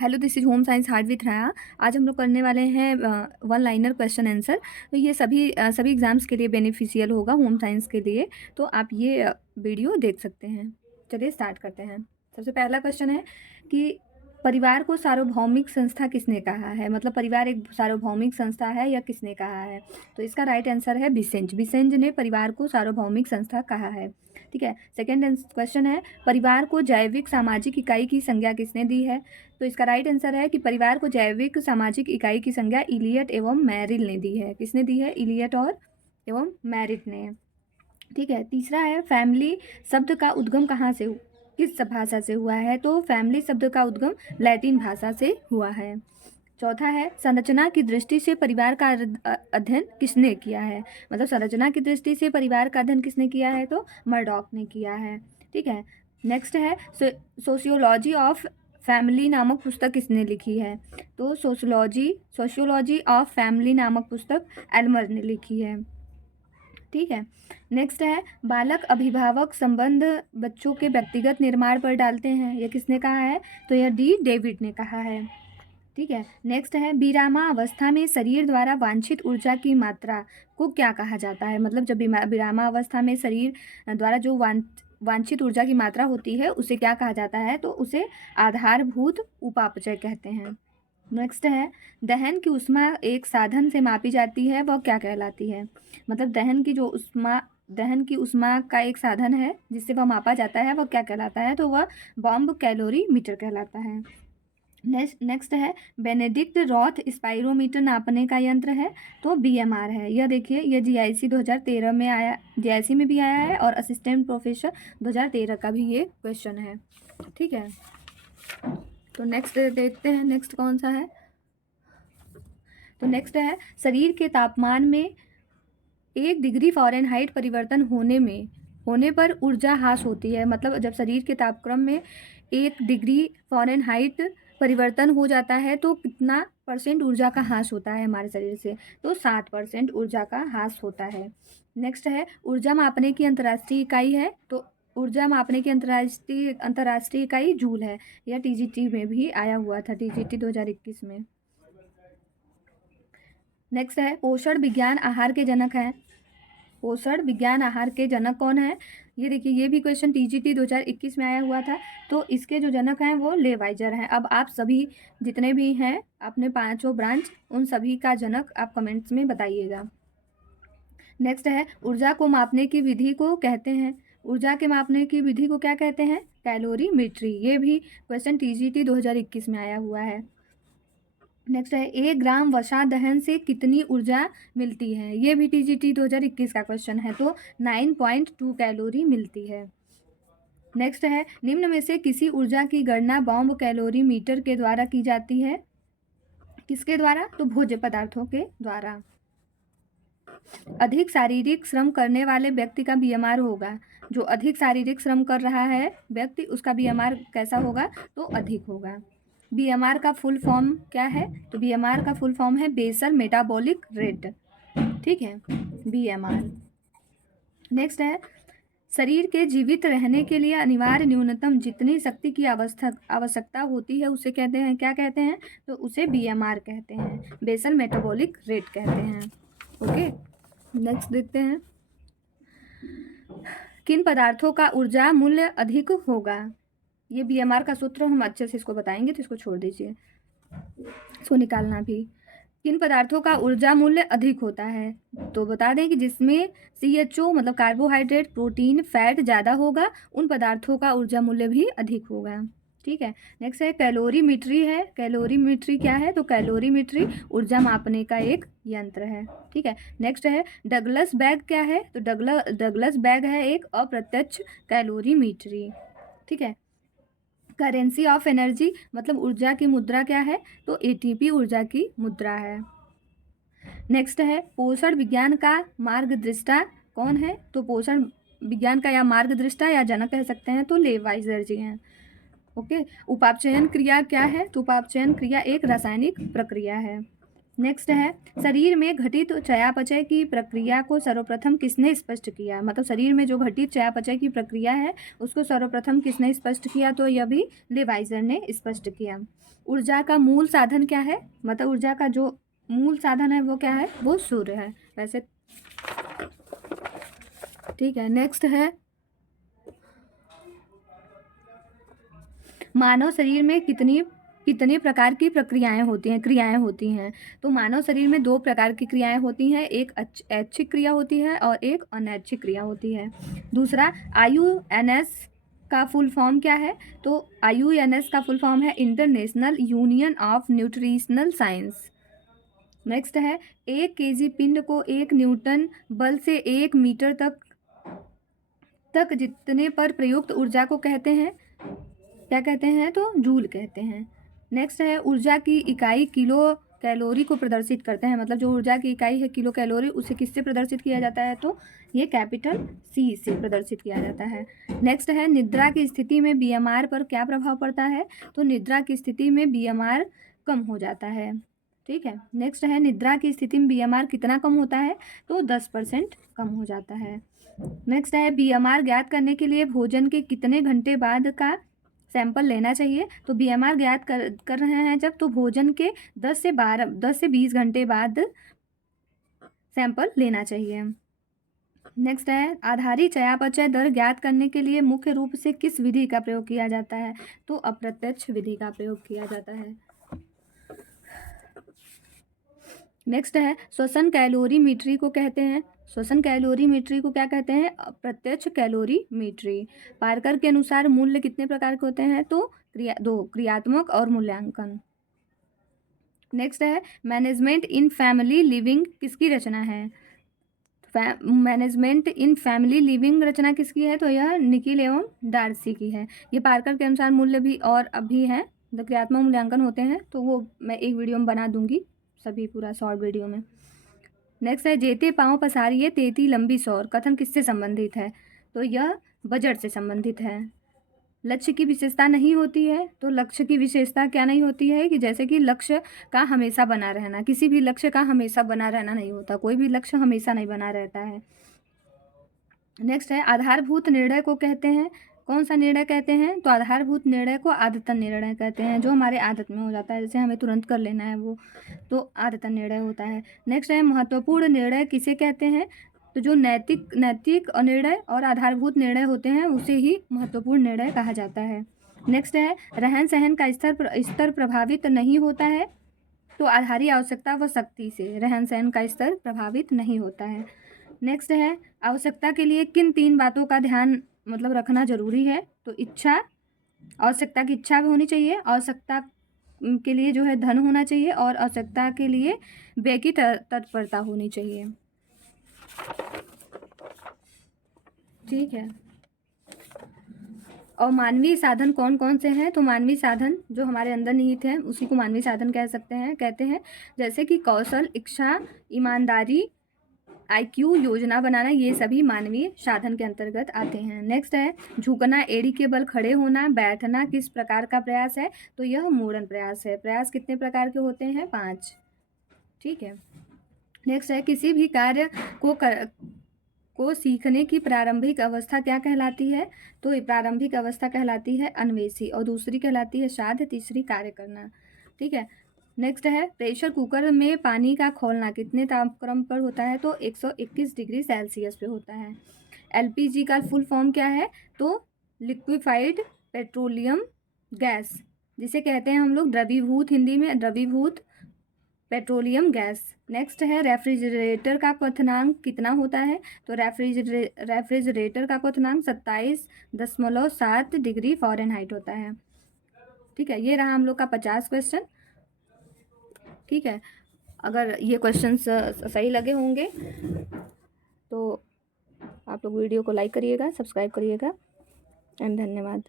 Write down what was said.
Hello, this is home science hard with राया। आज हम लोग करने वाले हैं वन लाइनर क्वेश्चन आंसर। तो ये सभी एग्जाम्स के लिए बेनिफिशियल होगा, होम साइंस के लिए। तो आप ये वीडियो देख सकते हैं। चलिए स्टार्ट करते हैं। सबसे पहला क्वेश्चन है कि परिवार को सार्वभौमिक संस्था किसने कहा है। मतलब परिवार एक सार्वभौमिक संस्था है या किसने कहा है। तो इसका राइट आंसर है बिसेंज। बिसेंज ने परिवार को सार्वभौमिक संस्था कहा है। ठीक है। सेकेंड क्वेश्चन है परिवार को जैविक सामाजिक इकाई की संज्ञा किसने दी है। तो इसका राइट आंसर है कि परिवार को जैविक सामाजिक इकाई की संज्ञा इलियट एवं मैरिल ने दी है। किसने दी है? इलियट और एवं मैरिल ने। ठीक है। तीसरा है फैमिली शब्द का उद्गम कहाँ से किस भाषा से हुआ है। तो फैमिली शब्द का उद्गम लैटिन भाषा से हुआ है। चौथा है संरचना की दृष्टि से परिवार का अध्ययन किसने किया है। मतलब संरचना की दृष्टि से परिवार का अध्ययन किसने किया है। तो मर्डॉक ने किया है। ठीक है। नेक्स्ट है सोशियोलॉजी ऑफ फैमिली नामक पुस्तक किसने लिखी है। तो सोशियोलॉजी ऑफ फैमिली नामक पुस्तक एल्मर ने लिखी है। ठीक है। नेक्स्ट है बालक अभिभावक संबंध बच्चों के व्यक्तिगत निर्माण पर डालते हैं। यह किसने कहा है। तो यह डी डेविड ने कहा है। ठीक है। नेक्स्ट है विरामा अवस्था में शरीर द्वारा वांछित ऊर्जा की मात्रा को क्या कहा जाता है। मतलब जब विरामा अवस्था में शरीर द्वारा जो वांछित ऊर्जा की मात्रा होती है उसे क्या कहा जाता है। तो उसे आधारभूत उपापचय कहते हैं। नेक्स्ट है दहन की ऊष्मा एक साधन से मापी जाती है, वह क्या कहलाती है। मतलब दहन की ऊष्मा का एक साधन है जिससे वह मापा जाता है, वह क्या कहलाता है। तो वह बॉम्ब कैलोरी मीटर कहलाता है। नेक्स्ट है बेनेडिक्ट रॉथ स्पाइरोमीटर नापने का यंत्र है। तो बीएमआर है। यह देखिए, यह जीआईसी 2013 में आया, जीआईसी में भी आया है और असिस्टेंट प्रोफेसर 2013 का भी ये क्वेश्चन है। ठीक है। तो नेक्स्ट देखते हैं, नेक्स्ट कौन सा है। तो नेक्स्ट है शरीर के तापमान में 1 डिग्री फ़ारेनहाइट परिवर्तन होने पर ऊर्जा ह्रास होती है। मतलब जब शरीर के तापक्रम में 1 डिग्री फ़ारेनहाइट परिवर्तन हो जाता है तो कितना % ऊर्जा का ह्रास होता है हमारे शरीर से। तो 7% ऊर्जा का ह्रास होता है। नेक्स्ट है ऊर्जा मापने की अंतर्राष्ट्रीय इकाई है। तो ऊर्जा मापने की अंतर्राष्ट्रीय इकाई जूल है। यह टीजीटी में भी आया हुआ था, टीजीटी 2021 में। नेक्स्ट है पोषण विज्ञान आहार के जनक हैं। पोषण विज्ञान आहार के जनक कौन है। ये देखिए, ये भी क्वेश्चन टीजीटी 2021 में आया हुआ था। तो इसके जो जनक हैं वो लेवाइजर हैं। अब आप सभी जितने भी हैं अपने 5 ब्रांच, उन सभी का जनक आप कमेंट्स में बताइएगा। नेक्स्ट है ऊर्जा को मापने की विधि को कहते हैं। ऊर्जा के मापने की विधि को क्या कहते हैं। कैलोरीमेट्री। ये भी क्वेश्चन टीजीटी 2021 में आया हुआ है। नेक्स्ट है 1 ग्राम वसा दहन से कितनी ऊर्जा मिलती है। ये भी टीजीटी 2021 का क्वेश्चन है। तो 9.2 कैलोरी मिलती है। नेक्स्ट है निम्न में से किसी ऊर्जा की गणना बॉम्ब कैलोरी मीटर के द्वारा की जाती है। किसके द्वारा। तो भोज्य पदार्थों के द्वारा। अधिक शारीरिक श्रम करने वाले व्यक्ति का बीएमआर होगा। जो अधिक शारीरिक श्रम कर रहा है व्यक्ति, उसका बीएमआर कैसा होगा। तो अधिक होगा। बीएमआर का फुल फॉर्म क्या है। तो बीएमआर का फुल फॉर्म है बेसल मेटाबॉलिक रेट। ठीक है, बीएमआर। नेक्स्ट है शरीर के जीवित रहने के लिए अनिवार्य न्यूनतम जितनी शक्ति की आवश्यकता होती है उसे कहते हैं, क्या कहते हैं। तो उसे बीएमआर कहते हैं, बेसल मेटाबॉलिक रेट कहते हैं। ओके। नेक्स्ट देखते हैं किन पदार्थों का ऊर्जा मूल्य अधिक होगा। ये बीएमआर का सूत्र हम अच्छे से इसको बताएंगे, तो इसको छोड़ दीजिए, इसको निकालना भी। किन पदार्थों का ऊर्जा मूल्य अधिक होता है। तो बता दें कि जिसमें CHO मतलब कार्बोहाइड्रेट, प्रोटीन, फैट ज़्यादा होगा, उन पदार्थों का ऊर्जा मूल्य भी अधिक होगा। ठीक है। नेक्स्ट है कैलोरीमेट्री है। कैलोरीमेट्री क्या है। तो कैलोरीमेट्री ऊर्जा मापने का एक यंत्र है। ठीक है। नेक्स्ट है डगलस बैग क्या है। तो डगलस बैग है एक अप्रत्यक्ष कैलोरीमेट्री। ठीक है। करेंसी ऑफ एनर्जी मतलब ऊर्जा की मुद्रा क्या है। तो ATP ऊर्जा की मुद्रा है। नेक्स्ट है पोषण विज्ञान का मार्गदृष्टा कौन है। तो पोषण विज्ञान का या मार्गदृष्टा या जनक कह सकते हैं, तो लेवाइजर जी हैं। ओके। उपापचयन क्रिया क्या है। तो उपापचयन क्रिया एक रासायनिक प्रक्रिया है। नेक्स्ट है, शरीर में घटित चयापचय की प्रक्रिया को सर्वप्रथम किसने स्पष्ट किया? मतलब शरीर में जो घटित चयापचय की प्रक्रिया है उसको सर्वप्रथम किसने स्पष्ट किया? तो यह भी लेवाइजर ने स्पष्ट किया। ऊर्जा का मूल साधन क्या है? मतलब ऊर्जा का जो मूल साधन है वो क्या है? वो सूर्य है वैसे। ठीक है, नेक्स्ट है, मानव शरीर में कितने प्रकार की क्रियाएं होती हैं? तो मानव शरीर में 2 प्रकार की क्रियाएं होती हैं, एक ऐच्छिक क्रिया होती है और एक अनैच्छिक क्रिया होती है। दूसरा, IUNS का फुल फॉर्म क्या है? तो IUNS का फुल फॉर्म है international union of nutritional science. Next है, 1 kg पिंड को 1 न्यूटन बल से 1 मीटर तक जितने पर प्रयुक्त ऊर्जा को कहते हैं, क्या कहते हैं? तो जूल कहते हैं। नेक्स्ट है, ऊर्जा की इकाई किलो कैलोरी को प्रदर्शित करते हैं। मतलब जो ऊर्जा की इकाई है किलो कैलोरी, उसे किससे प्रदर्शित किया जाता है? तो ये कैपिटल C से प्रदर्शित किया जाता है। नेक्स्ट है, निद्रा की स्थिति में BMR पर क्या प्रभाव पड़ता है? तो निद्रा की स्थिति में BMR कम हो जाता है। ठीक है, नेक्स्ट है, निद्रा की स्थिति में BMR कितना कम होता है? तो 10% कम हो जाता है। नेक्स्ट है, BMR ज्ञात करने के लिए भोजन के कितने घंटे बाद का सैंपल लेना चाहिए? तो BMR ज्ञात कर रहे हैं जब, तो भोजन के 10 से 20 घंटे बाद सैंपल लेना चाहिए। नेक्स्ट है, आधारी चयापचय दर ज्ञात करने के लिए मुख्य रूप से किस विधि का प्रयोग किया जाता है? तो अप्रत्यक्ष विधि का प्रयोग किया जाता है। नेक्स्ट है, श्वसन कैलोरीमीट्री को कहते हैं, श्वसन कैलोरीमीट्री को क्या कहते हैं? अप्रत्यक्ष कैलोरीमीट्री। पार्कर के अनुसार मूल्य कितने प्रकार के होते हैं? तो क्रियात्मक और मूल्यांकन। नेक्स्ट है, मैनेजमेंट इन फैमिली लिविंग किसकी रचना है? मैनेजमेंट इन फैमिली लिविंग रचना किसकी है? तो यह निकिल एवं डार्सी की है। ये पार्कर के अनुसार मूल्य भी और अभी है, क्रियात्मक मूल्यांकन होते हैं, तो वो मैं एक वीडियो में बना दूंगी, सभी पूरा शॉर्ट वीडियो में। नेक्स्ट है, जेते पाँव पसारिए तेती लंबी सौर कथन किससे संबंधित है? तो यह बजट से संबंधित है। लक्ष्य की विशेषता नहीं होती है, तो लक्ष्य की विशेषता क्या नहीं होती है? कि जैसे कि लक्ष्य का हमेशा बना रहना, किसी भी लक्ष्य का हमेशा बना रहना नहीं होता, कोई भी लक्ष्य हमेशा नहीं बना रहता है। नेक्स्ट है, आधारभूत निर्णय को कहते हैं, कौन सा निर्णय कहते हैं? तो आधारभूत निर्णय को आदतन निर्णय कहते हैं, जो हमारे आदत में हो जाता है, जैसे हमें तुरंत कर लेना है वो, तो आदतन निर्णय होता है। नेक्स्ट है, महत्वपूर्ण निर्णय किसे कहते हैं? तो जो नैतिक निर्णय और आधारभूत निर्णय होते हैं उसे ही महत्वपूर्ण निर्णय कहा जाता है। नेक्स्ट है, रहन सहन का स्तर प्रभावित नहीं होता है, तो आधारी आवश्यकता व शक्ति से रहन सहन का स्तर प्रभावित नहीं होता है। नेक्स्ट है, आवश्यकता के लिए किन 3 बातों का ध्यान मतलब रखना जरूरी है? तो इच्छा, आवश्यकता की इच्छा भी होनी चाहिए, आवश्यकता के लिए जो है धन होना चाहिए, और आवश्यकता के लिए व्यय की तत्परता होनी चाहिए। ठीक है, और मानवीय साधन कौन कौन से हैं? तो मानवीय साधन जो हमारे अंदर निहित है उसी को मानवीय साधन कहते हैं, जैसे कि कौशल, इच्छा, ईमानदारी, IQ, योजना बनाना, ये सभी मानवीय साधन के अंतर्गत आते हैं। नेक्स्ट है, झुकना, एड़ी के बल खड़े होना, बैठना किस प्रकार का प्रयास है? तो यह मूढ़न प्रयास है। प्रयास कितने प्रकार के होते हैं? 5। ठीक है, नेक्स्ट है, किसी भी कार्य को सीखने की प्रारंभिक अवस्था क्या कहलाती है? तो ये प्रारंभिक अवस्था कहलाती है अन्वेषी, और दूसरी कहलाती है साध्य, तीसरी कार्य करना। ठीक है, नेक्स्ट है, प्रेशर कुकर में पानी का खौलना कितने तापक्रम पर होता है? तो 121 डिग्री सेल्सियस पे होता है। LPG का फुल फॉर्म क्या है? तो लिक्विफाइड पेट्रोलियम गैस, जिसे कहते हैं हम लोग द्रवीभूत, हिंदी में द्रवीभूत पेट्रोलियम गैस। नेक्स्ट है, रेफ्रिजरेटर का क्वथनांक कितना होता है? तो रेफ्रिजरेटर का क्वथनांक 27.7 डिग्री फ़ारेनहाइट होता है। ठीक है, ये रहा हम लोग का 50 क्वेश्चन। ठीक है, अगर ये क्वेश्चन सही लगे होंगे तो आप लोग वीडियो को लाइक करिएगा, सब्सक्राइब करिएगा, एंड धन्यवाद।